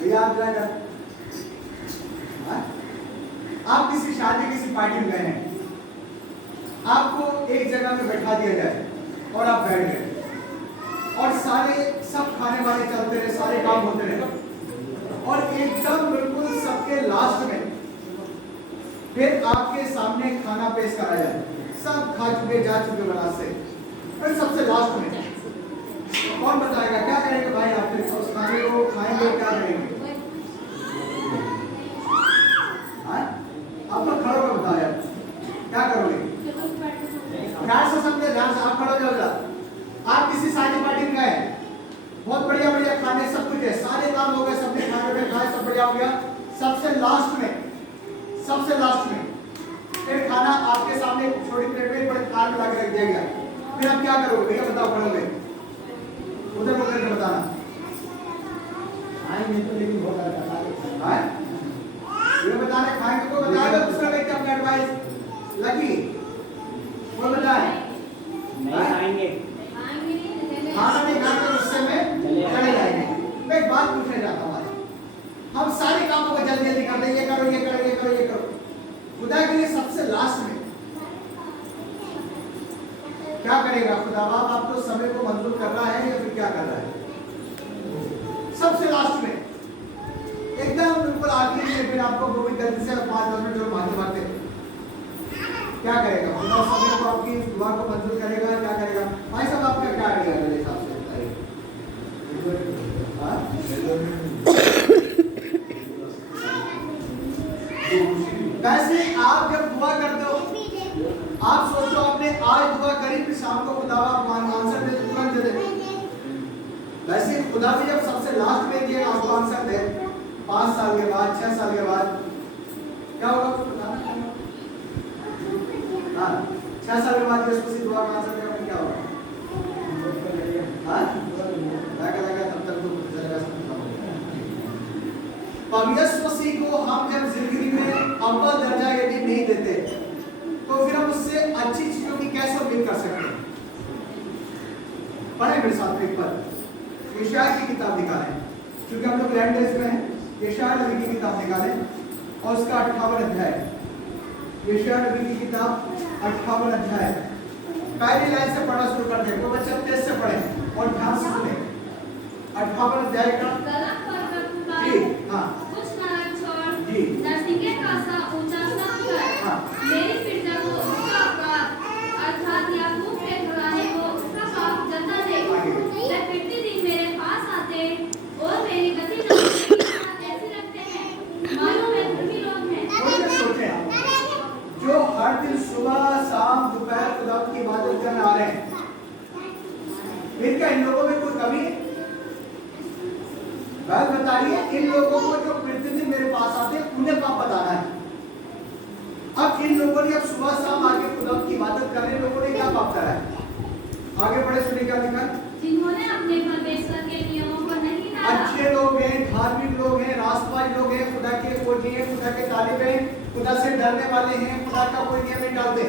भैया आप क्या कर, आप किसी शादी किसी पार्टी में गए हैं, आपको एक जगह में बैठा दिया जाए और आप बैठ गए और सारे सब खाने वाले चलते रहे, सारे काम होते रहे और एकदम बिल्कुल सबके लास्ट में फिर आपके सामने खाना पेश करा जाए, सब खा चुके जा चुके बरात से, फिर सबसे लास्ट में कौन बताएगा क्या करेंगे भाई, आप फिर उस खाने को खाएंगे क्या करेंगे? आप लोग खड़े हो बताओ यार क्या करोगे? ध्यान से समझे, ध्यान से आप खड़े हो जाओ। आप किसी शादी पार्टी में गए, बहुत बढ़िया बढ़िया खाने सब कुछ है, सारे काम हो गए, सबने खाने पे खाए, सब बढ़िया हो गया, सबसे लास्ट में फिर खाना आपके सामने छोटी प्लेट में बड़े थाल में ला के रख दिया गया, फिर आप क्या करोगे भैया बताओ, खड़ोगे उधर मुड़ करके बताना। खाएंगे तो लेकिन बहुत ये बता रहे खाएंगे तो बताएगा दूसरा व्यक्ति अपना एडवाइस लगी वो बताए नहीं खाएंगे, खाना नहीं खाएंगे गुस्से में चले जाएंगे। मैं एक बात पूछने जाता हूँ, हम सारे कामों को जल्दी जल्दी करते हैं, ये करो ये करो ये करो ये करो, खुदा के लिए सबसे लास्ट में क्या करेगा खुदा बाप? आपको समय को मंजूर कर रहा है या फिर क्या कर रहा है? सबसे लास्ट में एकदम बिल्कुल आखिरी में फिर आपको वो भी गलती से 5-10 मिनट जो भागते क्या करेगा खुदा? समय को आपकी दुआ को मंजूर करेगा, क्या करेगा भाई साहब? आपका क्या आइडिया है मेरे हिसाब से बताइए। वैसे आप जब दुआ करते हो आप सोचो आपने आज दुआ करी फिर शाम को खुदा आंसर दे तुरंत दे दे। वैसे खुदा भी जब सबसे लास्ट में दिए आपको आंसर दे 5 साल के बाद 6 साल के बाद क्या होगा? हाँ 6 साल के बाद यीशु मसीह दुआ का आंसर देगा क्या होगा? हाँ लगा तब तक तो चलेगा सब। यीशु मसीह को हम जब जिंदगी में अव्वल दर्जा यदि नहीं देते तो फिर हम उससे अच्छी चीजों की कैसे उम्मीद कर सकते हैं? पढ़े मेरे साथ एक बार यशायाह की किताब निकालें, क्योंकि हम लोग लैंड डेज में हैं। यशायाह नबी की किताब निकालें और उसका 58 अध्याय, यशायाह नबी की किताब 58 अध्याय पहली लाइन से पढ़ना शुरू कर दें। वो बच्चे तेज से पढ़ें और ध्यान से सुने। 58 अध्याय का जी हाँ जी मेरी प्रजा को उसका अपराध अर्थात याकूब के घराने को उसका पाप जता दे। वे प्रतिदिन मेरे पास आते और मेरी गति ऐसे रखते हैं मानो वे धर्मी लोग हैं। जो हर दिन सुबह शाम दोपहर खुदा की इबादत करने आ रहे हैं, फिर क्या इन लोगों में कोई कमी है? बात बताइए, इन लोगों को जो प्रतिदिन मेरे पास आते हैं उन्हें पाप बताना है। अब इन लोगों ने अब सुबह शाम आके खुदा की इबादत कर रहे लोगों ने क्या पाप करा है? आगे बढ़े सुनिए क्या लिखा है। जिन्होंने अपने परमेश्वर के नियमों को नहीं टाला। अच्छे लोग हैं, धार्मिक लोग हैं, रास्तबाज लोग हैं, खुदा के खोजी हैं, खुदा के तालिब हैं, खुदा से डरने वाले हैं, खुदा का कोई नियम नहीं डालते।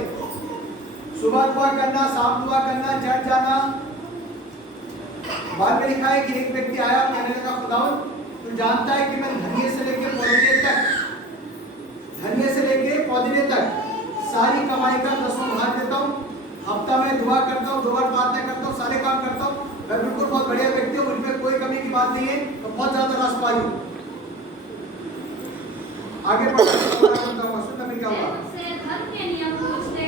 सुबह दुआ करना, शाम दुआ करना, चढ़ जाना। बाद में लिखा है कि एक व्यक्ति आया और कहने लगा खुदावंद तू जानता है कि मैं धनिये से लेकर पौधे तक सारी कमाई का 10वां भाग देता हूँ, हफ्ता में दुआ करता हूँ, 2 बार प्रार्थना करता हूँ, सारे काम करता हूँ, मैं बिल्कुल बहुत बढ़िया व्यक्ति हूँ, मुझ में कोई कमी की बात नहीं है, तो बहुत ज्यादा रास्ता हूँ। आगे बढ़ता में क्या हुआ? धर्म के नियम पूछते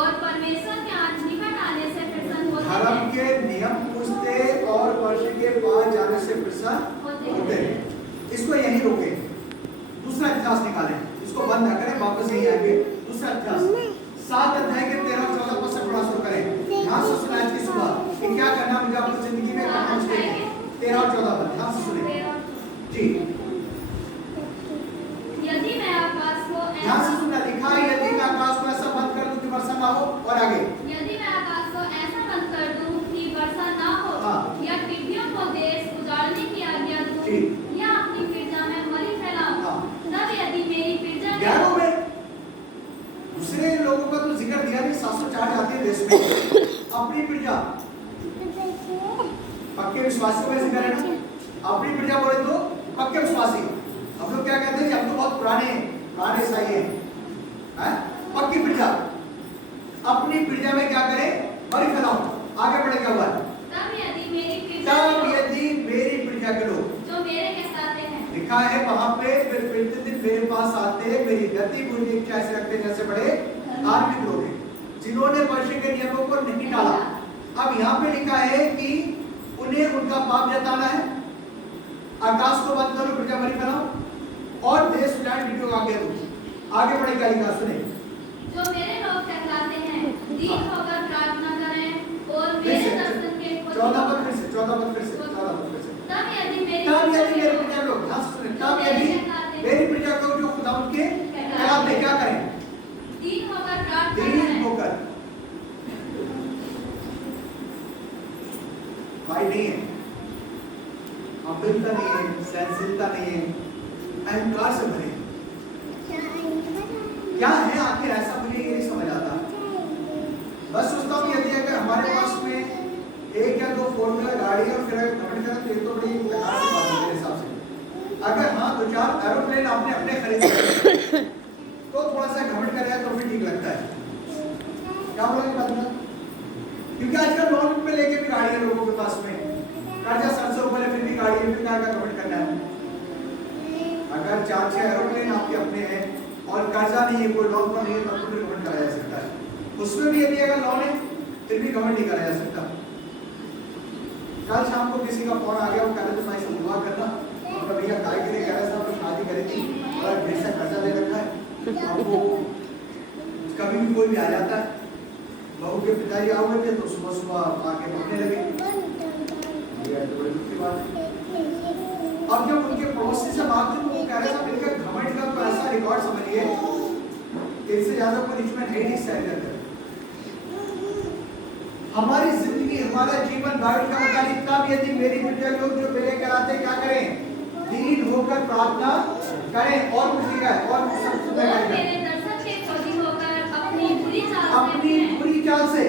और परमेश्वर के निकट आने से प्रसन्न होते। धर्म के नियम पूछते और परमेश्वर के पास जाने से प्रसन्न होते। इसको यहीं रोके, दूसरा इतिहास निकालें, इसको बंद न करें, वापस यहीं आएंगे। दूसरा इतिहास 7 अध्याय के 13-14 पद से पढ़ना शुरू करें। ध्यान से सुना इसकी सुबह कि क्या करना मुझे अपनी जिंदगी में करना चाहिए। 13 और 14 पद ध्यान से सुने जी। यदि मैं आकाश को ध्यान से सुनना, लिखा है यदि मैं आकाश को ऐसा बंद कर दूं कि वर्षा ना हो, और आगे यदि मैं आकाश को ऐसा बंद कर दूं कि वर्षा ना हो, या टिड्डियों को देश उजाड़ने की आज्ञा दूं, या अपनी प्रजा में मरी फैलाऊं, तब यदि मेरी प्रजा ग्यारह में दूसरे लोगों का तो जिक्र दिया नहीं, 704 जाती है देश में, अपनी प्रजा पक्के विश्वासियों का जिक्र है ना, अपनी प्रजा बोले तो पक्के विश्वासी। हम लोग क्या कहते हैं कि हम तो बहुत पुराने ईसाई हैं। पक्की प्रजा, अपनी प्रजा में क्या करें? बलि फैलाओ। आगे बढ़े क्या हुआ? तब यदि मेरी प्रजा के लोग जो मेरे के साथ हैं, लिखा है वहां पे, फिर प्रतिदिन मेरे पास आते, मेरी गति पूरी इच्छा से रखते, जैसे बड़े धार्मिक लोग हैं जिन्होंने परमेश्वर के नियमों को नहीं टाला। अब यहाँ पे लिखा है कि उन्हें उनका पाप जताना है। आकाश को बंद करो, प्रजा बलि फैलाओ और देश उजाड़ मिट्टियों को आगे दो। आगे बढ़े क्या लिखा? सुने। जो मेरे लोग कहलाते हैं, दीन होकर प्रार्थना करें और मेरे दर्शन के 14 पद फिर से। तब यदि मेरे प्रजा लोग, तब यदि मेरी प्रजा को जो खुदा उनके कहलाते क्या करें? दीन होकर प्रार्थना दीन करें। होकर। भाई नहीं है, अम्बिलता नहीं है, सहनशीलता नहीं है, अहंकार से भरे। क्या है आखिर ऐसा? मुझे ये नहीं समझ आता। बस सोचता हूँ यदि अगर हमारे पास में 1 या 2 फोर व्हीलर गाड़ी और फिर घमंड करें तो ये तो बड़ी बेकार सी बात है मेरे हिसाब से। अगर हाँ 2-4 एरोप्लेन आपने अपने खरीदे तो थोड़ा सा घमंड करें तो फिर ठीक लगता है। क्या बोलेंगे बात में? क्योंकि आजकल लोन पे लेके भी गाड़ी है लोगों के पास में, कर्जा 700 रुपए है, फिर भी गाड़ी है, फिर कार का घमंड करना है। अगर 4-6 एरोप्लेन आपके अपने हैं और कर्जा नहीं है, कोई लोन पर नहीं है, तब तो फिर घमंड करा जा सकता है। उसमें भी यदि अगर लोन है फिर भी घमंड नहीं करा जा सकता। कल शाम को किसी का फोन आ गया, वो कह रहे थे भाई से दुआ करना, और भैया गाय के लिए कह रहा था, शादी करी थी और ढेर सा कर्जा ले रखा है। अब वो कभी भी कोई भी आ जाता है, बहू के पिताजी आओगे थे तो सुबह सुबह आके बोलने लगे, ये तो बड़ी दुख की बात है। अब जब उनके पड़ोसी से बात हुई, वो कह रहा था मिलकर घमंड का तो ऐसा रिकॉर्ड समझिए, इससे ज्यादा पनिशमेंट है नहीं सहन करते। हमारी जिंदगी, हमारा जीवन बाइबल का मुताबिक, तब यदि मेरी प्रजा लोग जो मेरे कहलाते क्या करें? दीन होकर प्रार्थना करें। और कुछ लिखा है, और सब मेरे दर्शन के खोजी होकर अपनी बुरी चाल से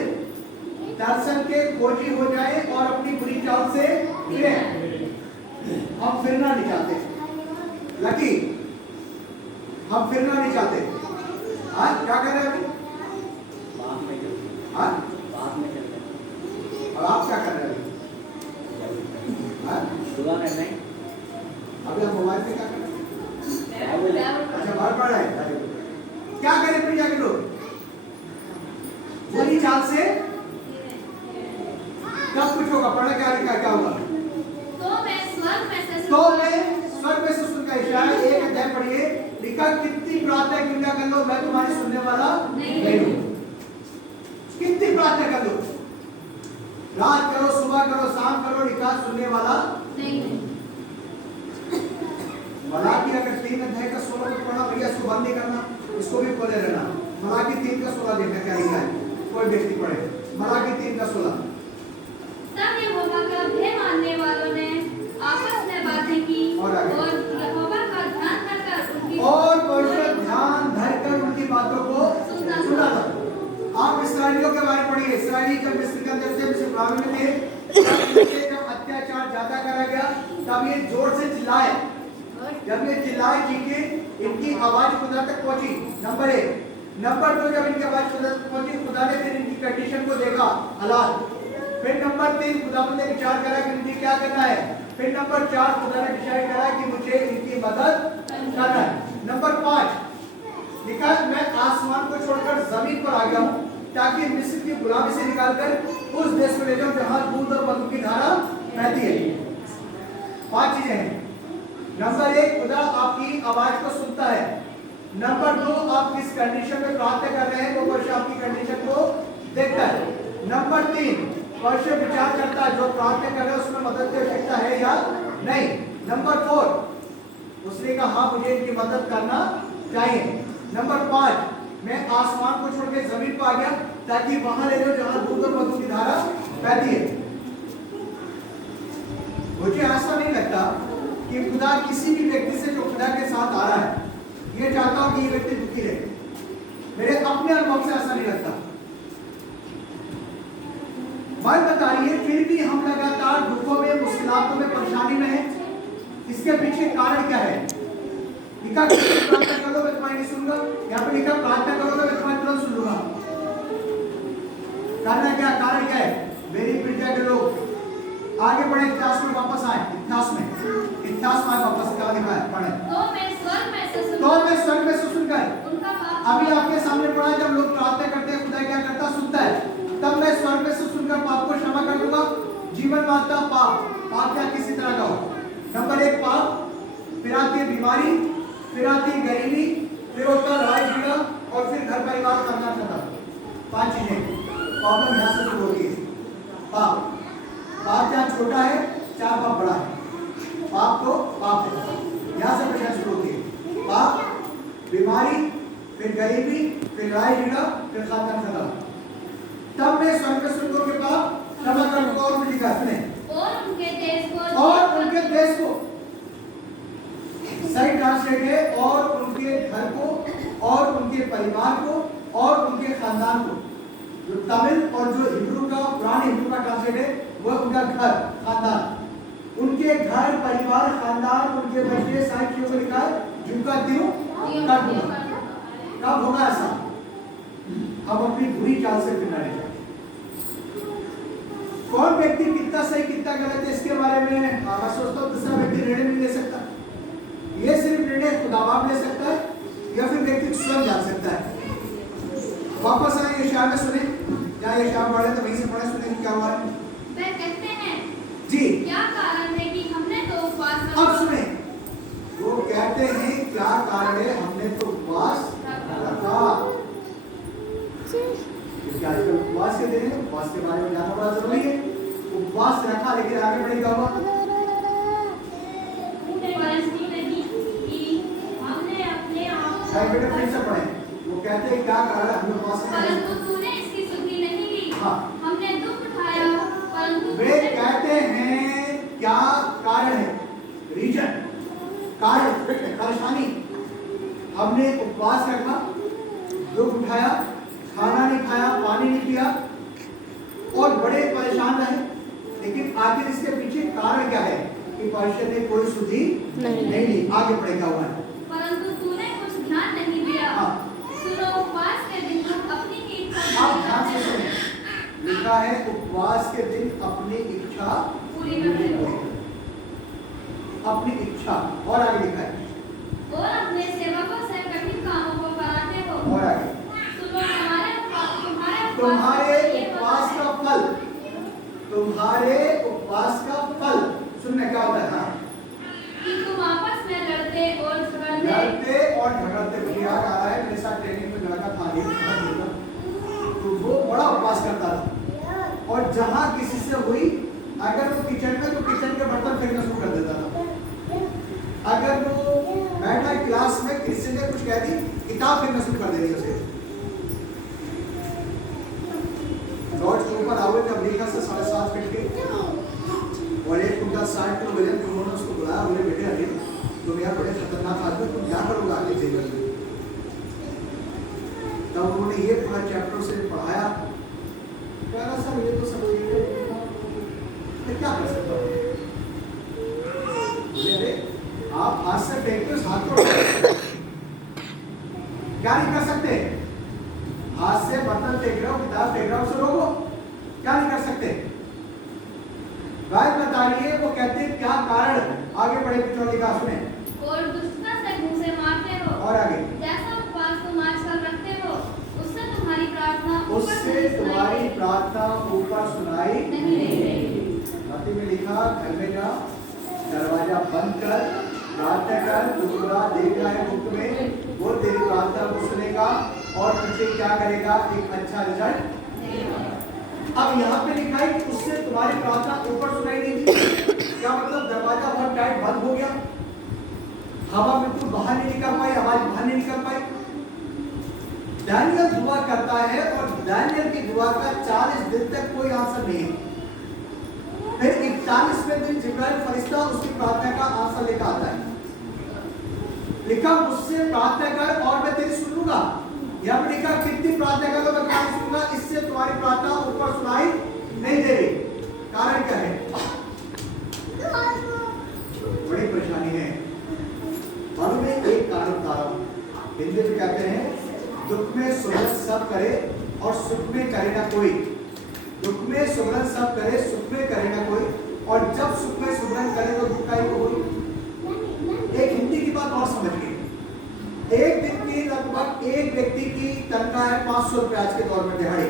दर्शन के खोजी हो जाए और अपनी बुरी चाल से फिरें। हम फिरना नहीं चाहते लकी, हम फिरना नहीं चाहते। हाँ क्या कर रहे हैं अभी? बात में चलते। हाँ बात में चलते। और आप क्या कर रहे हैं? दुआ करना है। अभी आप मोबाइल पे क्या कर रहे हैं? अच्छा बाहर पढ़ रहे हैं। क्या करें प्रजा के लोग? बुरी चाल से कब कुछ होगा? पढ़ा क्या लिखा, क्या होगा? तो मैं स्वर्ग में से सुनकर इशारा 1 अध्याय पढ़िए, लिखा कितनी प्रार्थना क्यों ना कर लो, मैं तुम्हारी सुनने वाला नहीं हूँ। कितनी प्रार्थना कर लो, रात करो, सुबह करो, शाम करो, लिखा सुनने वाला नहीं है। मलाकी अगर 3 अध्याय का 16 को पढ़ा, भैया इसको बंद नहीं करना, इसको भी खोले रहना। मलाकी 3 का 16 देखना क्या लिखा है, कोई व्यक्ति पढ़े। मलाकी 3 का 16। तब यहोवा का भय मानने वालों ने आपस में बातें की और यहोवा का ध्यान धरकर उनकी ध्यान धरकर उनकी बातों को सुना था। आप इस्राएलियों के बारे में पढ़िए। इस्राएली जब मिस्र के अंदर थे, मिस्र गुलामी में थे, जब अत्याचार ज्यादा करा गया तब ये जोर से चिल्लाए। जब ये चिल्लाए चीखे, इनकी आवाज खुदा तक पहुंची, नंबर 1। नंबर 2, जब इनकी आवाज खुदा तक पहुंची, खुदा ने फिर इनकी कंडीशन को देखा, हालात। फिर नंबर 3, खुदा ने विचार करा कि मुझे क्या करना है। फिर नंबर 4, खुदा ने डिसाइड करा कि मुझे इनकी मदद करना है। नंबर 5 लिखा, मैं आसमान को छोड़कर जमीन पर आ गया हूं ताकि मिस्र की गुलामी से निकालकर उस देश में ले जाऊं जहां दूध और मधु की धारा बहती है। 5 चीजें हैं। नंबर 1, खुदा आपकी आवाज को सुनता है। नंबर 2, आप किस कंडीशन में प्रार्थना कर रहे हैं वो परमेश्वर आपकी कंडीशन को देखता है। नंबर 3, परमेश्वर विचार करता है जो प्रार्थना कर रहे हैं उसमें मदद की आवश्यकता है या नहीं। नंबर 4, उसने कहा हाँ मुझे इनकी मदद करना चाहिए। नंबर 5, मैं आसमान को छोड़ के जमीन पर आ गया ताकि वहां ले जाओ जहां दूध और मधु की धारा बहती है। मुझे ऐसा नहीं लगता कि खुदा किसी भी व्यक्ति से जो खुदा के साथ आ रहा है ये चाहता हूं कि ये व्यक्ति दुखी रहे। मेरे अपने अनुभव से ऐसा नहीं लगता। बात बता रही है फिर भी हम लगातार दुखों में, मुश्किलों में, परेशानी में हैं। इसके पीछे कारण क्या है? लिखा प्रार्थना करो मैं तुम्हारी नहीं सुनूंगा, यहाँ पे लिखा प्रार्थना करो तो मैं तुम्हारी तुरंत सुन लूंगा। करना क्या, कारण क्या है? मेरी प्रजा के लोग आगे बढ़े, इतिहास में वापस आए, इतिहास में आए वापस, क्या लिखा है पढ़े। तो मैं स्वर्ग में से सुनकर उनका पाप, अभी आपके सामने पढ़ा, जब लोग प्रार्थना करते हैं खुदा क्या करता, सुनता है। तब मैं स्वर्ग में से सुनकर पाप को क्षमा कर दूंगा। जीवन माता पाप क्या किसी तरह का हो? नंबर 1 पाप, फिर आती है बीमारी, फिर आती है गरीबी, फिर होता है लड़ाई झगड़ा, और फिर घर परिवार करना खत्म। 5 चीजें प्रॉब्लम यहाँ से शुरू होती है। पाप जहाँ छोटा है, 4 पाप बड़ा है। पाप तो पाप है, यहाँ से परेशानी शुरू होती है। पाप, बीमारी, फिर गरीबी, फिर लड़ाई झगड़ा, फिर खानदान खत्म। तब मैं स्वर्ग में सुनकर के पाप क्षमा कर दूंगा। और लिखा सुने, और उनके देश को सही ट्रांसलेट है, और उनके घर को, और उनके परिवार को, और उनके खानदान को। जो तमिल और जो हिब्रू का, पुराने हिब्रू का ट्रांसलेट है, वह उनका घर, खानदान, उनके घर परिवार खानदान, उनके बच्चे, सारी चीजों को लिखा है जिनका दिल कट होगा। कब होगा ऐसा? हम अपनी बुरी चाल से फिर नहीं। कौन व्यक्ति कितना सही कितना गलत है इसके बारे में मैं सोचता हूँ दूसरा व्यक्ति निर्णय नहीं ले सकता। ये सिर्फ निर्णय खुदाबाप ले सकता है, या फिर व्यक्ति स्वयं जान सकता है। वापस आए यशाया में सुने, जहाँ यशाया पढ़े तो वहीं से पढ़े, सुने क्या हुआ है। वे कहते हैं जी, क्या कारण है कि हमने तो उपवास रखा। अब सुने, वो कहते हैं क्या कारण है, हमने तो उपवास रखा। क्योंकि आजकल उपवास के दिन है, उपवास के बारे में जानना बड़ा जरूरी है। उपवास रखा, लेकिन आगे बढ़े क्या हुआ? परंतु नहीं कि हमने अपने आप साइड बेटे फिर से पढ़े। वो कहते हैं क्या कारण है, हमने उपवास रखा। परंतु तूने इसकी सुधि नहीं ली। हाँ। हमने दुख उठाया, परंतु वे कहते हैं क्या कारण है, रीजन, कारण, परेशानी। हमने उपवास रखा, दुख उठाया, खाना नहीं खाया, पानी नहीं पिया, और बड़े परेशान रहे। लेकिन आखिर इसके पीछे कारण क्या है कि परमेश्वर ने कोई सुधि नहीं ली। आगे बढ़ेगा हुआ है, परंतु तूने कुछ ध्यान नहीं दिया। हाँ। सुनो, उपवास के दिन हम अपनी ही इच्छा आप ध्यान से सुने, लिखा है उपवास के दिन अपनी इच्छा पूरी करते हो, अपनी इच्छा। और आगे लिखा है, और अपने सेवकों से कठिन कामों को कराते हो। और आगे, सुनो, तुम्हारे उपवास का फल, तुम्हारे उपवास का फल सुनने क्या होता है? हाँ, कि तुम आपस में लड़ते और झगड़ते। मुझे याद आ रहा है, मेरे साथ ट्रेनिंग में लड़का था, तो वो बड़ा उपवास करता था, और जहां किसी से हुई, अगर वो किचन में, तो किचन के बर्तन फेंकना शुरू कर देता था। अगर वो बैठा क्लास में, किसी ने कुछ कह दी, किताब फेंकना शुरू कर देनी उसे। रोड के ऊपर आवत अमेरिका से 7.5 फीट के, और 1 कुंटल 60 किलो वजन। उन्होंने उसको बुलाया, बोले बेटे अरे तुम यार बड़े खतरनाक आदमी, तुम क्या करोगे आगे जीवन में? तब उन्होंने ये पूरा चैप्टर से पढ़ाया। कह रहा सर ये तो सब ठीक है, मैं क्या कर सकता हूँ? अरे आप हाथ से फेंकते हो, हाथ को क्या नहीं कर सकते? हाथ से बर्तन फेंक रहे हो, किताब फेंक रहे हो, उसे रोको, क्या नहीं कर सकते? बात बता रही है, वो कहते हैं क्या कारण। आगे बढ़े, पिछोड़ी का सुने, और दुष्टता से घूंसे मारते हो। और आगे, जैसा उपवास तुम आजकल रखते हो, उससे तुम्हारी प्रार्थना ऊपर सुनाई नहीं दे रही। मत्ती में लिखा, घर में जा, दरवाजा बंद कर, प्रार्थना कर, जो खुदा देख रहा है मुफ्त में, वो तेरी प्रार्थना को सुनेगा और तुझे क्या करेगा, एक अच्छा रिजल्ट। अब यहाँ पे लिखा है कि उससे तुम्हारी प्रार्थना ऊपर सुनाई नहीं दी। क्या मतलब? दरवाजा बहुत टाइट बंद हो गया, हवा बिल्कुल बाहर नहीं निकल पाई, आवाज बाहर नहीं निकल पाई। दानियल दुआ करता है, और दानियल की दुआ का 40 दिन तक कोई आंसर नहीं है। फिर 41वें दिन जिब्राइल फरिश्ता उसकी प्रार्थना का आंसर लेकर आता है। लिखा मुझसे प्रार्थना कर और मैं तेरी सुन लूंगा। यहाँ पर लिखा कितनी प्रार्थना करो मैं क्या सुनूंगा, इससे तुम्हारी प्रार्थना ऊपर सुनाई नहीं दे रही। कारण क्या है? बड़ी परेशानी हिंदी में कहते हैं दुख में सुमरन सब करे और सुख में करे ना कोई। दुख में सुमरन सब करे, सुख में करे ना कोई, और जब सुख में सुमरन करे तो दुख का ही कोई। एक हिंदी की बात और समझिए। एक दिन की लगभग एक व्यक्ति की तनख्वाह है 500 रुपए आज के दौर में दिहाड़ी।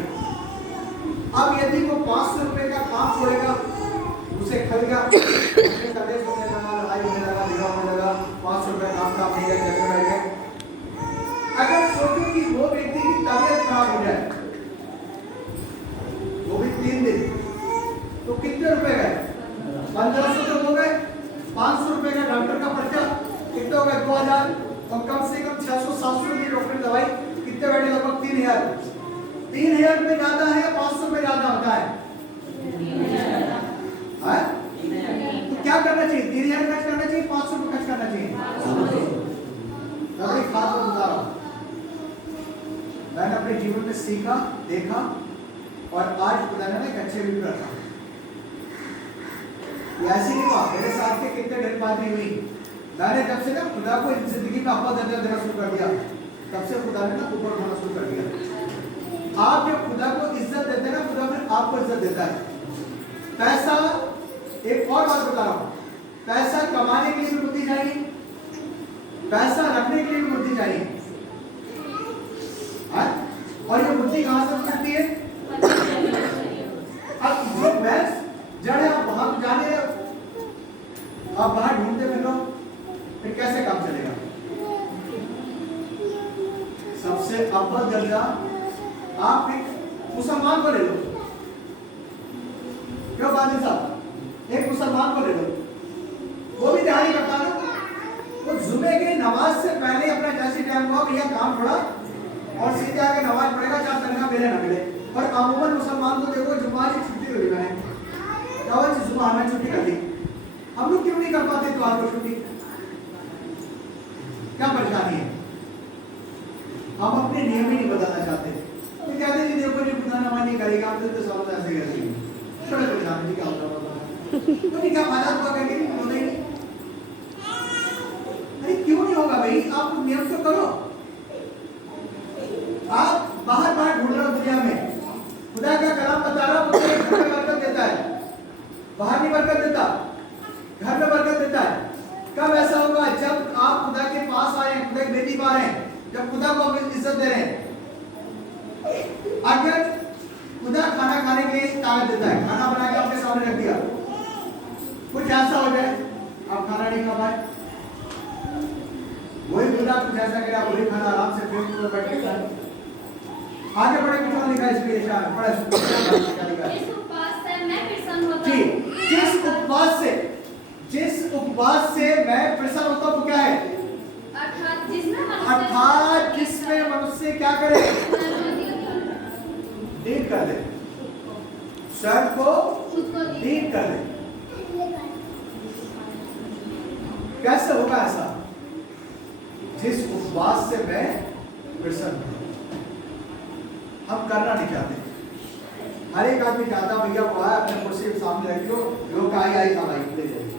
अब यदि वो 500 रुपए का काम छोड़ेगा, उसे खलेगा, कलेश होने लगा, लड़ाई होने लगा, झगड़ा होने लगा, 500 रुपए काम नहीं है, झगड़े बैठ गए। अगर सोचो कि वो व्यक्ति की तबीयत खराब हो जाए, वो भी 3 दिन, तो कितने रुपए गए? 1500 तो हो गए। 500 रुपए का डॉक्टर का पर्चा कितने हो गए? 2000, और कम से कम 600-700 की डॉक्टर दवाई कितने बैठे? लगभग 3000। 3000 रुपए ज्यादा है, 500 रुपए ज्यादा होता है? तो क्या करना चाहिए? 3000 खर्च करना चाहिए, 500 रुपए खर्च करना चाहिए? बड़ी खास बात बता रहा हूं, मैंने अपने जीवन में सीखा, देखा, और आज खुदा ने एक अच्छे भी रखा। ऐसी नहीं हुआ, मेरे साथ के कितने ढलबाजी हुई। मैंने जब से ना खुदा को जिंदगी में अपना दर्जा देना शुरू कर दिया, तब से खुदा ने ना ऊपर उठाना शुरू कर दिया। आप जब खुदा को इज्जत देते हैं ना, खुदा फिर आपको इज्जत देता है। पैसा, एक और बात बता रहा हूं, पैसा कमाने के लिए भी बुद्धि चाहिए, पैसा रखने के लिए भी बुद्धि चाहिए। और ये बुद्धि कहां से मिलती है? अब जो भैंस जड़े आप बाहर जाने, आप बाहर ढूंढते फिर लो, फिर कैसे काम चलेगा? सबसे अव्वल दर्जा आप एक मुसलमान को ले लो। क्यों बादल साहब, एक मुसलमान को ले लो, वो भी दिहाड़ी करता है, वो जुमे की नमाज से पहले अपना जैसे टाइम हुआ भैया काम छोड़ा और सीधे आके नमाज पढ़ेगा, चाहे तनख्वाह मिले ना मिले। पर अमूमन मुसलमान को देखो, जुम्मा की छुट्टी हुई मैंने, जुम्मा में छुट्टी कर दी। हम लोग क्यों नहीं कर पाते त्योहार को छुट्टी? क्या परेशानी है? हम अपने नियम ही नहीं बदलना चाहते। तो कहते हैं जी देखो जी खुदा नमाज नहीं करेगा, हम तो सब ऐसे करेंगे। बड़े परेशान जी, क्या होता है तो क्या फायदा हुआ करके नहीं होता ही नहीं। अरे क्यों नहीं होगा भाई? आप नियम तो करो। आप बाहर ढूंढ रहे हो दुनिया में, खुदा का कलाम बता रहा हूं, घर में बरकत देता है, बाहर नहीं बरकत देता, घर में बरकत देता है। कब ऐसा होगा? जब आप खुदा के पास आए, खुदा की बेटी पा रहे हैं, जब खुदा को आप इज्जत दे रहे हैं। अगर खुदा खाना खाने के लिए ताकत देता है, खाना बना के आपके सामने रख दिया, कुछ ऐसा हो जाए आप खाना नहीं खा पाए, वही खुदा कुछ ऐसा करेगा, वही खाना आराम से पेट में बैठ के खाए। आगे बढ़े, कुछ और लिखा है इसमें, जिस उपवास से मैं प्रसन्न होता हूं, जिस उपवास से मैं प्रसन्न होता हूं, क्या है? अर्थात जिसमें मनुष्य क्या करे? दीन कर दे, स्वयं को दीन कर दे। कैसे होगा ऐसा? जिस उपवास से मैं प्रसन्न हूं। हम करना नहीं चाहते। हर एक आदमी चाहता भैया वो आए, अपने कुर्सी के सामने रख लो, लोग आई था भाई ले जाइए।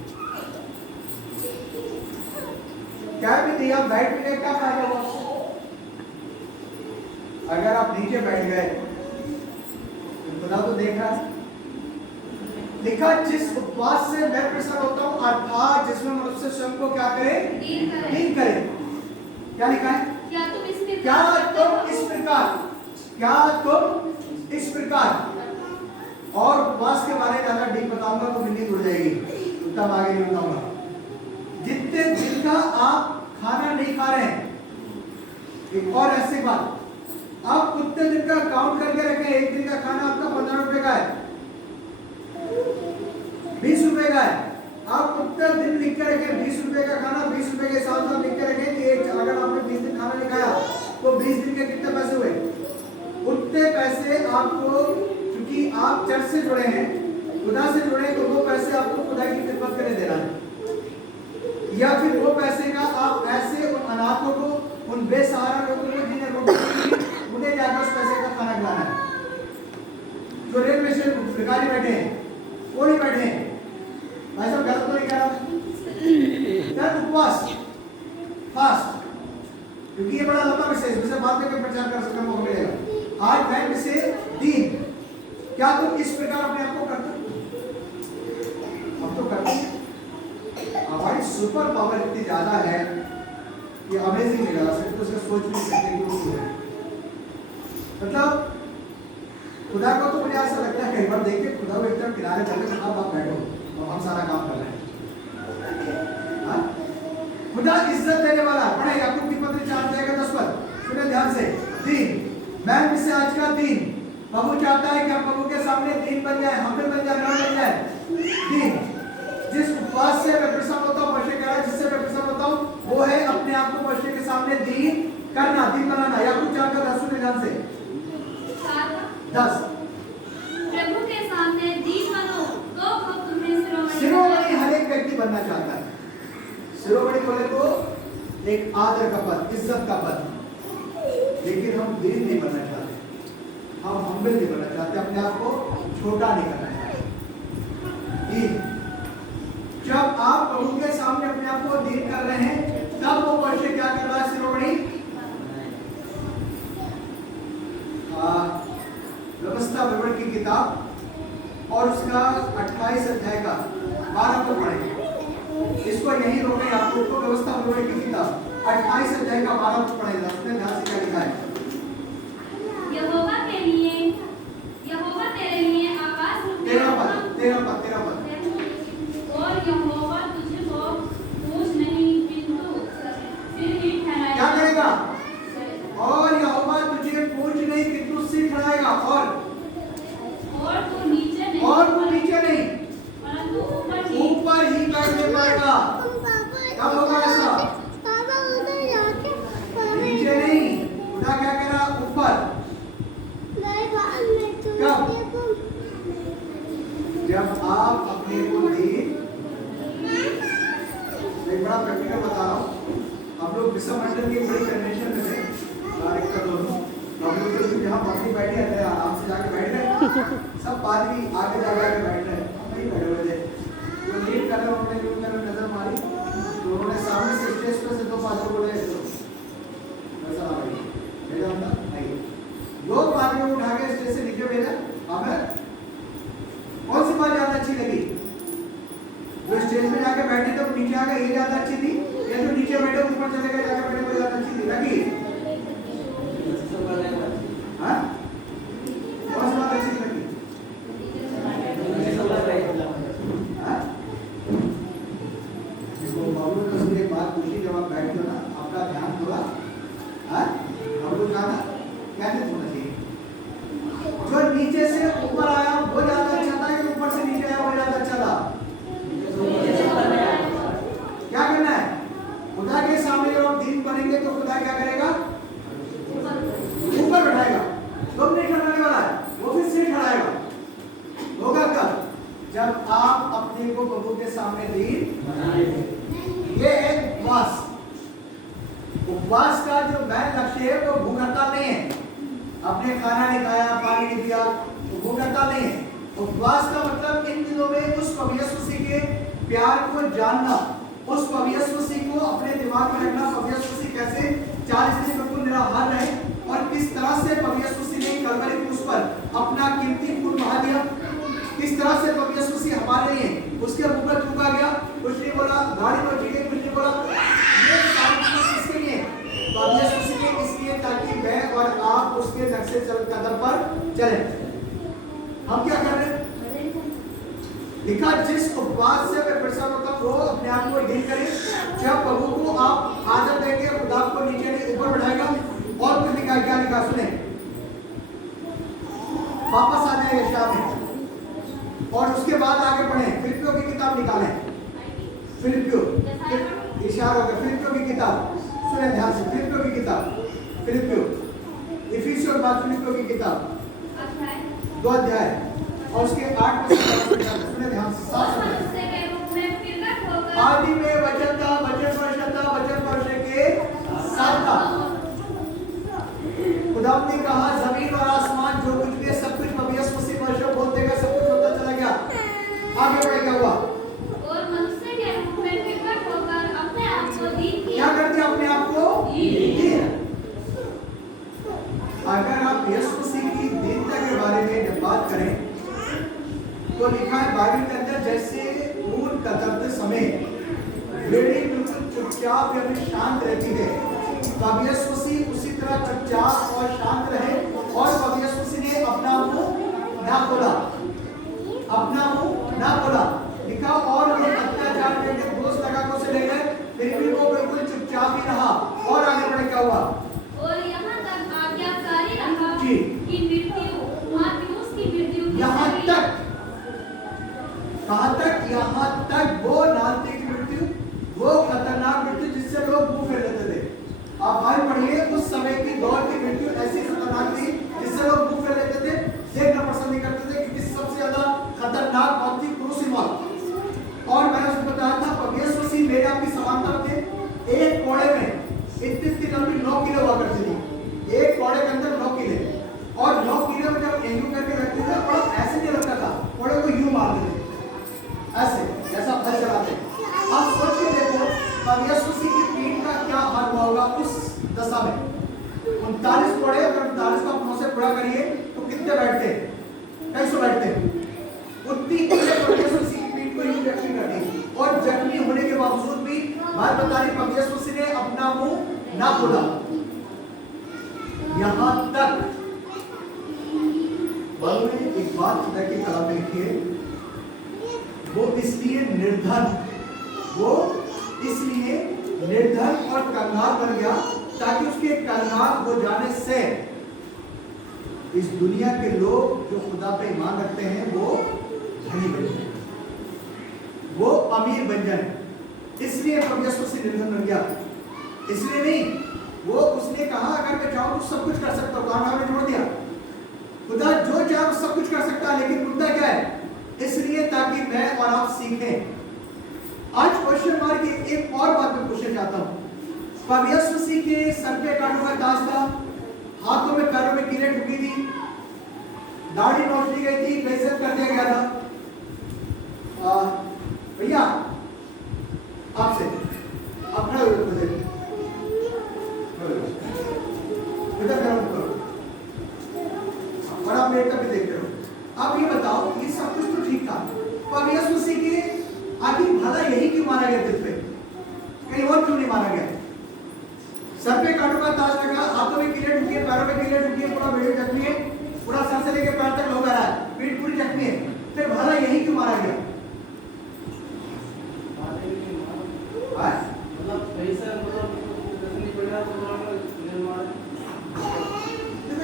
क्या भी नहीं, आप बैठ भी गए, क्या फायदा हुआ? अगर आप नीचे बैठ गए तो खुदा तो देख रहा है। लिखा जिस उपवास से मैं प्रसन्न होता हूं, अर्थात जिसमें मनुष्य स्वयं को क्या करे? दीन करे। क्या लिखा है? क्या तुम इस प्रकार और उपवास के बारे में ज्यादा डीप बताऊंगा तो नींद उड़ जाएगी, तब आगे नहीं बताऊंगा। जितने दिन का आप खाना नहीं खा रहे हैं, एक और ऐसी बात, आप उतने दिन का काउंट करके रखें। एक दिन का खाना आपका 15 रुपए का है, 20 रुपए का है, आप उतना दिन लिख के रखें। 20 रुपए का खाना 20 रुपए के हिसाब से लिख के रखें कि अगर आपने 20 दिन खाना नहीं खाया तो 20 दिन के कितने पैसे हुए? उतने पैसे आपको, क्योंकि आप चर्च से जुड़े हैं, खुदा से जुड़े, तो वो पैसे आपको खुदा की खिदमत करने देना है। या फिर वो पैसे का आप ऐसे उन अनाथों को, उन बेसहारा लोगों को जिन्हें रोटी, उन्हें जाकर उस पैसे का खाना खिलाना है। जो रेलवे स्टेशन भिखारी बैठे हैं, वो नहीं बैठे हैं, भाई साहब गलत तो नहीं कह रहा। उपवास, फास्ट, क्योंकि ये बड़ा लंबा विषय है, इसमें बाद में प्रचार कर सकते मौका मिलेगा। आज मैं विषय दीन। क्या तुम इस प्रकार अपने आप को करते हो? हम तो करते हैं। हमारी सुपर पावर इतनी ज्यादा है कि अमेजिंग नहीं लगा सकते, उसका सोच भी नहीं सकते कि वो क्यों है। मतलब खुदा को तो मुझे ऐसा लगता है कई बार देख के खुदा को एकदम किनारे बैठे साहब आप बैठो और हम सारा काम कर रहे हैं। हाँ? खुदा इज्जत देने वाला। पढ़े याकूब की पत्री 4 अध्याय का 10 पद, सुने ध्यान से। दीन, मैं इससे आज का दीन। प्रभु चाहता है कि हम प्रभु के सामने दीन बन जाए, हम्बल बन जाए, नम्र बन जाए। दीन, जिस उपवास से मैं प्रसन्न होता हूँ, परमेश्वर कह रहा है जिससे मैं प्रसन्न होता हूँ, वो है अपने आप को परमेश्वर के सामने दीन करना, दीन बनाना। याकूब 4 का 10, सुने ध्यान से। 10 प्रभु के सामने दीन बनो तो वो तुम्हें शिरोमणि हर एक व्यक्ति बनना चाहता है। शिरोमणि बोले तो एक आदर का पद, इज्जत का पद, लेकिन हम दीन नहीं बनना चाहते, हम हम्बल नहीं बनना चाहते, अपने आप को छोटा नहीं करना चाहते। जब आप प्रभु के सामने अपने आप को दीन कर रहे हैं, तब वो परमेश्वर क्या कर रहा है? शिरोमणि व्यवस्था विवरण की किताब और उसका 28 अध्याय का 12 को पढ़ेंगे। इसको यही रोके आपको, तो व्यवस्था विवरण की किताब 28 अध्याय का 12 को पढ़ेगा। उसमें ध्यान से क्या लिखा है? यहोवा के लिए, यहोवा तेरे लिए आकाश रूपी 13 पद और यहोवा तुझको पूछ नहीं किंतु फिर भी ठहराएगा। क्या करेगा? और यहोवा तुझे पूछ नहीं किंतु सिर खड़ाएगा। और तू नीचे नहीं, परंतु ऊपर ऊपर ही बैठने पाएगा। कब होगा ऐसा? नीचे नहीं, खुदा क्या कह रहा? ऊपर। कब? जब आप अपने को दीन, एक बड़ा प्रैक्टिकल बता रहा हूँ। हम लोग विश्व मंडल की बड़ी कन्वेंशन में थे, हम लोग जो यहाँ पब्लिक बैठे थे, आराम से जाके बैठ गए, सब पादरी आगे जाके बैठ रहे, हम नहीं बैठे हुए थे। तो लीड कर रहे, उन्होंने यूं कर नजर मारी, तो उन्होंने सामने से स्टेज पे से 2 पादरी बोले ऐसा आ रही भेजा होता नहीं, 2 पादरी उठा के स्टेज से नीचे भेजा। हमें कौन सी बात ज्यादा अच्छी लगी? जो स्टेज पे जाके बैठे थे वो नीचे आ गए, ये ज्यादा अच्छी थी, या जो नीचे बैठे ऊपर चले गए जाके बैठे वो ज्यादा अच्छी थी लगी? हाँ? कौन सी बात अच्छी लगी? हाँ? इसको बाबू ने उसने एक बात पूछी, जब आप बैठते हो ना, आपका ध्यान थोड़ा, हाँ? बाबू कहा था कैसे होना चाहिए? जो नीचे से ऊपर आया वो ज्यादा अच्छा था, कि ऊपर से नीचे आया वो ज्यादा अच्छा था? क्या करना है? खुदा के सामने जब आप दीन बनेंगे तो खुदा क्या करेगा? ऊपर बैठाएगा। तुम नहीं खड़ाने वाला है, वो फिर सिर खड़ाएगा। होगा कब? जब आप अपने को प्रभु के सामने दीन। ये है उपवास। उपवास का जो मेन लक्ष्य है वो भूख हड़ताल नहीं है, आपने खाना नहीं खाया, पानी नहीं पिया तो भूख हड़ताल नहीं है। उपवास का मतलब इन दिनों में उस प्रभु यीशु मसीह के प्यार को जानना, उस प्रभु यीशु मसीह को अपने दिमाग में रखना। प्रभु यीशु मसीह कैसे 40 दिन बिल्कुल निराहार रहे और किस तरह से प्रभु यीशु मसीह ने कलवरी क्रूस पर अपना कीमती खून बहा दिया, किस तरह से प्रभु यीशु मसीह हमारे लिए उसके मुंह पर थूका गया, कुछ नहीं बोला, गाड़ी में चढ़ गई, कुछ नहीं बोला। ये सारी चीजें किसके लिए? प्रभु यीशु मसीह के इसलिए ताकि मैं और आप उसके नक्शे कदम पर चले। हम क्या कर रहे हैं? लिखा जिस उपवास से मैं प्रसन्न होता हूं वो अपने आप को डील करें। जब प्रभु को आप आदर देंगे, खुदा को नीचे नहीं ऊपर बढ़ाएगा। और फिर लिखा क्या लिखा सुने, वापस आ जाए यशायाह में और उसके बाद आगे पढ़ें। फिलिप्पियों की किताब निकालें, फिलिप्पियों इशारा होगा, फिलिप्पियों की किताब सुने ध्यान से, फिलिप्पियों की किताब, फिलिप्पियों इफिसियों के बाद फिलिप्पियों की किताब 2 अध्याय और उसके 8 सुने ध्यान से। आदि में वचन था, वचन परमेश्वर था, वचन परमेश्वर के साथ था। खुदा ने कहा जमीन और आसमान जो कुछ भी है सब कुछ प्रभु यीशु मसीह परमेश्वर बोलते गए, सब कुछ होता चला गया। आगे बढ़े क्या हुआ? और मनुष्य के रूप में प्रकट होकर अपने आप को दीन किया। क्या कर दिया? अपने आप को दीन। तो लिखा है बाइबल के अंदर, जैसे ऊन कतरते समय भेड़ी बिल्कुल चुपचाप या फिर शांत रहती है, पवित्र यीशु मसीह उसी तरह चुपचाप और शांत रहे। और पवित्र यीशु मसीह ने अपना मुंह ना खोला, अपना मुंह ना खोला। लिखा और वो अत्याचार करके दोष लगाकर उसे ले गए, फिर भी वो बिल्कुल चुपचाप ही रहा। और आगे बढ़े क्या हुआ? और यहाँ तक आज्ञाकारी रहा जी। कि मृत्यु, मार्क्यूस की मृत्यु की यहाँ सभी- तक, कहाँ तक? यहाँ तक वो नास्तिक मृत्यु, वो खतरनाक मृत्यु जिससे लोग मुंह फेर लेते थे। आप आगे पढ़िए, उस समय की दौर की मृत्यु ऐसी खतरनाक थी जिससे लोग मुंह फेर लेते थे, देखना पसंद नहीं करते थे, क्योंकि सबसे ज्यादा खतरनाक मौत थी क्रूसी मौत। और मैंने उसको बताया था पवित्र यीशु मसीह मेरे आपकी समानता थे। एक कोड़े में इतनी लंबी 9 किलो हुआ करती थी, एक कोड़े के अंदर 9 किले, और 9 किलो में जब यूं करके रखते थे और ऐसे नहीं लगता था, कोड़े को यूं मारते थे ऐसे, जैसा फल चलाते। अब सोच के देखो पवित्र यीशु मसीह की पीठ का क्या हाल हुआ होगा उस दशा में। 39 कोड़े, अगर 39 का 9 से पूरा करिए तो कितने बैठते? 250 बैठते। उतनी पवित्र यीशु मसीह की पीठ को यूं जख्मी कर दी, और जख्मी होने के बावजूद भी बात बता रही पवित्र यीशु मसीह ने अपना मुंह ना खोला। यहाँ तक एक बात खुदा की कलाम में लिखी है, वो इसलिए निर्धन, वो इसलिए निर्धन और कंगाल बन गया ताकि उसके कंगाल हो जाने से इस दुनिया के लोग जो खुदा पे ईमान रखते हैं वो धनी बन जाए, वो अमीर बन जाए। इसलिए पवित्र यीशु मसीह निर्धन बन गया, इसलिए नहीं। वो उसने कहा अगर मैं चाहूं तो सब कुछ कर सकता हूं, काम में जोड़ दिया। खुदा जो चाहे सब कुछ कर सकता है, लेकिन मुद्दा क्या है? इसलिए ताकि मैं और आप सीखें। आज क्वेश्चन मार्क एक और बात मैं पूछना चाहता हूं। पवित्र यीशु मसीह के सर पे कांटों का ताज था, हाथों में पैरों में कीलें ठुकी थी, दाढ़ी नोच ली गई थी, बेइज्जत कर दिया गया था। भैया आपसे आप खड़े हो जाइए, और आप मेरे तक भी देखते रहो। आप ये बताओ, ये सब कुछ तो ठीक था, पवित्र यीशु मसीह के आखिर भला यही क्यों मारा गया दिल पे? कहीं और क्यों नहीं मारा गया? सर पे कांटों का ताज लगा, हाथों में कीलें ठुकी है, पैरों में कीलें ठुकी है, पूरा बेड़ी जख्मी है, पूरा सर से लेकर पैर तक लोग आ रहा है, पीठ पूरी जख्मी है, फिर भला यही क्यों मारा गया?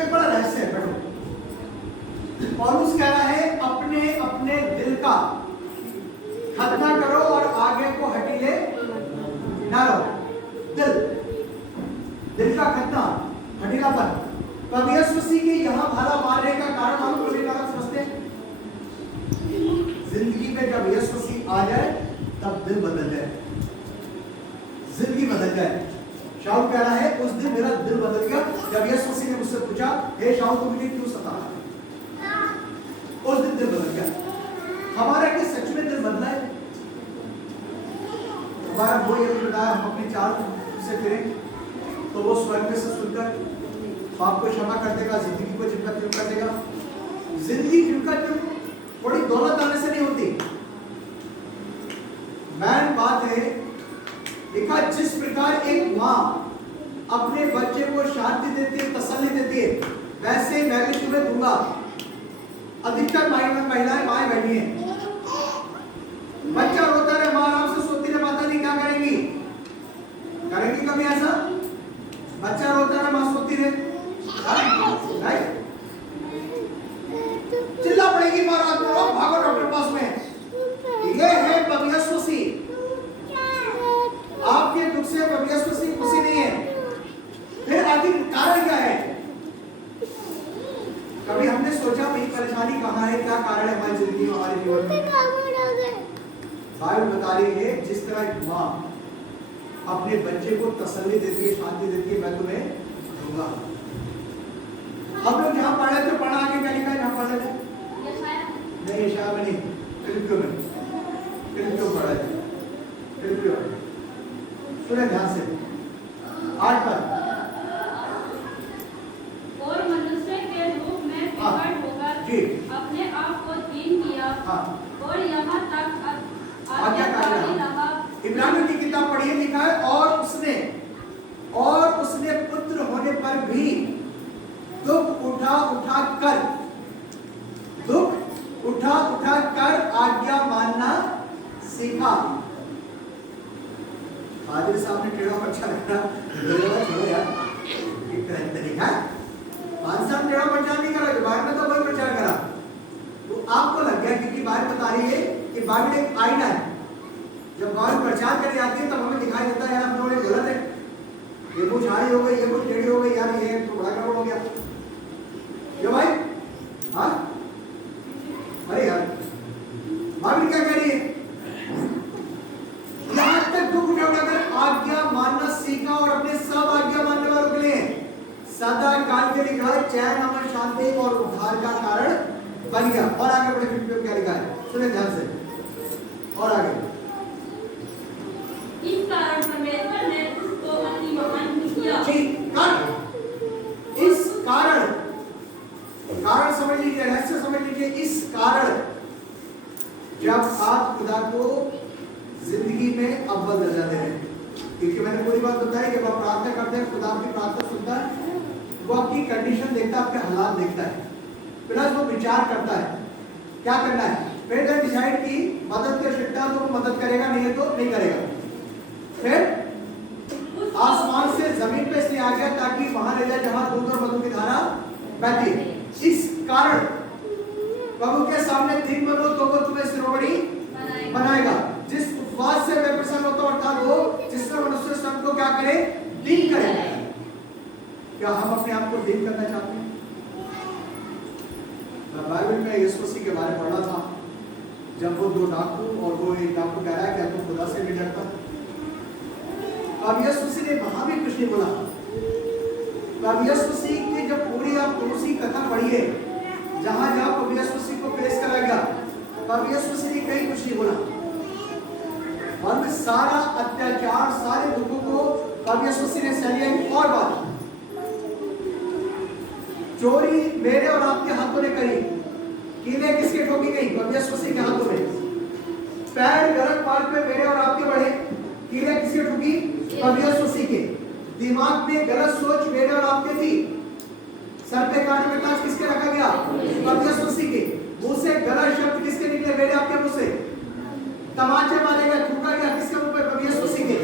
एक बड़ा रहस्य है, बैठो। पौलुस कह रहा है अपने अपने दिल का खतना करो और आगे को हटीले ना रहो। दिल का खतना, हटीलापन। पवित्र यीशु मसीह के यहाँ भाला मारने का कारण हम कभी ना समझते हैं। जिंदगी में जब यीशु मसीह आ जाए तब दिल बदल जाए, जिंदगी बदल जाए। शाऊल कह रहा है उस दिन मेरा दिल बदल गया जब यीशु मसीह ने मुझसे पूछा, हे शाऊल तुम मुझे क्यों सता रहा है? उस दिन दिल बदल गया। हमारा क्या सच में दिल बदला है? हमारा वो ये बताया हम अपनी चाल से फिरें तो वो स्वर्ग में से सुनकर पाप को क्षमा कर देगा, जिंदगी को जिनका तिल कर देगा। जिंदगी जिनका तिल थोड़ी दौलत आने से नहीं होती। मैन बात है, देखा जिस प्रकार एक माँ अपने बच्चे को शांति देती है, तसल्ली देती है, वैसे मैं भी तुम्हें दूंगा। अधिकतर महिलाएं माएं बैठी हैं, बच्चा रोता रहे, माँ आराम से सोती रहे, माता जी क्या करेंगी? करेंगी कभी ऐसा? बच्चा रोता रहे, माँ सोती रहे, चिल्ला पड़ेगी माँ, रात में भागो डॉक्टर पास में। ये है पवित्र यीशु मसीह। आपके दुख से पवित्र यीशु मसीह खुशी नहीं है। फिर आखिर कारण क्या है? कभी हमने सोचा भाई परेशानी कहाँ है, क्या कारण है हमारी जिंदगी में, हमारे जीवन में? बाइबल बता रही है जिस तरह एक माँ अपने बच्चे को तसल्ली देती है, शांति देती है, मैं तुम्हें दूंगा। हम लोग जहाँ पढ़े थे, पढ़ा आगे क्या लिखा है? जहाँ पढ़े थे नहीं, यशायाह में नहीं, फिलिप्पियों में। फिलिप्पियों पढ़ा थे, फिलिप्पियों सुने ध्यान से। 8 पर और मनुष्य के रूप में प्रकट होकर जी अपने आप को दीन किया हाँ। और यहाँ तक आज्ञाकारी रहा। इब्रानियों की किताब पढ़िए, लिखा है और उसने पुत्र होने पर भी दुख उठा उठा कर आज्ञा मानना सीखा। पादरी साहब ने टेढ़ा पर्चा रखा, छोड़ो यार, एक तरीका है। पादरी साहब टेढ़ा प्रचार नहीं करा, बाइबल में तो वही प्रचार करा। तो आपको लग गया क्योंकि बाइबल बता रही है कि बाइबल एक आईना है। जब बाइबल प्रचार करी जाती है तब हमें दिखाई देता है यार हम लोग गलत है, ये कुछ हारी हो गई, ये कुछ टेढ़ी हो गई, यार ये तो बड़ा गड़बड़ हो गया। क्यों भाई? हाँ, अरे यार बाइबल क्या कह रही है? यहां तक दुख उठाकर आज्ञा मानना सीखा और अपने सब आज्ञा मानने वालों के लिए सदा काल के लिखा है, चैन, अमन, शांति और उद्धार का कारण बन गया। और आगे बढ़े, फिर क्या लिखा है सुने ध्यान से, और आगे। इस कारण परमेश्वर ने उसको अति महान किया। ठीक, इस कारण समझ लीजिए, रहस्य समझ लीजिए। इस कारण जब आप खुदा को जिंदगी में अव्वल दर्जा दे रहे हैं, क्योंकि मैंने पूरी बात बताई कि जब आप प्रार्थना करते हैं खुदा आपकी प्रार्थना सुनता है, वो आपकी कंडीशन देखता है, आपके हालात देखता है, प्लस वो विचार करता है क्या करना है। फिर डिसाइड की मदद की आवश्यकता तो वो मदद करेगा, नहीं है तो नहीं करेगा। फिर आसमान से जमीन पे इसलिए आ गया ताकि वहां ले जाए जहां दूध और मधु की धारा बहती है। इस कारण प्रभु के सामने ठीक बनो तो वो तुम्हें शिरोमणि बनाएगा। जिस उपवास से मैं प्रसन्न होता हूं, अर्थात वो जिसमें मनुष्य स्वयं को क्या करे, डील करे। क्या हम अपने आप को डील करना चाहते हैं? मैं बाइबल में यीशु मसीह के बारे में पढ़ा था, जब वो दो डाकू और वो एक डाकू कह रहा है क्या तुम खुदा से नहीं डरता? अब यीशु मसीह ने वहां भी कुछ नहीं बोला। अब यीशु मसीह की जब पूरी आप उसी कथा पढ़िए जहां प्रभु यीशु मसीह को पेश करा गया, तब यीशु मसीह ने कहीं कुछ नहीं बोला। और में सारा अत्याचार, सारे दुखों को प्रभु यीशु मसीह ने सह लिया। और बात, चोरी मेरे और आपके हाथों ने करी, कीलें किसके ठोकी गई? प्रभु यीशु मसीह के हाथों में। पैर गलत मार्ग पे मेरे और आपके बढ़े, कीलें किसके ठोकी? प्रभु यीशु मसीह के। दिमाग में गलत सोच मेरे और आपके थी, सर पे कांटे में ताज किसके रखा गया? प्रभु यीशु मसीह के। मुंह से गलत शब्द किसके निकले? मेरे आपके मुंह से। तमाचे मारे गए, थूका गया किसके मुंह पे? प्रभु यीशु मसीह के।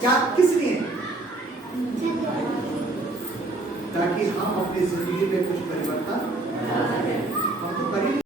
क्या किस लिए? ताकि हम अपनी जिंदगी में कुछ परिवर्तन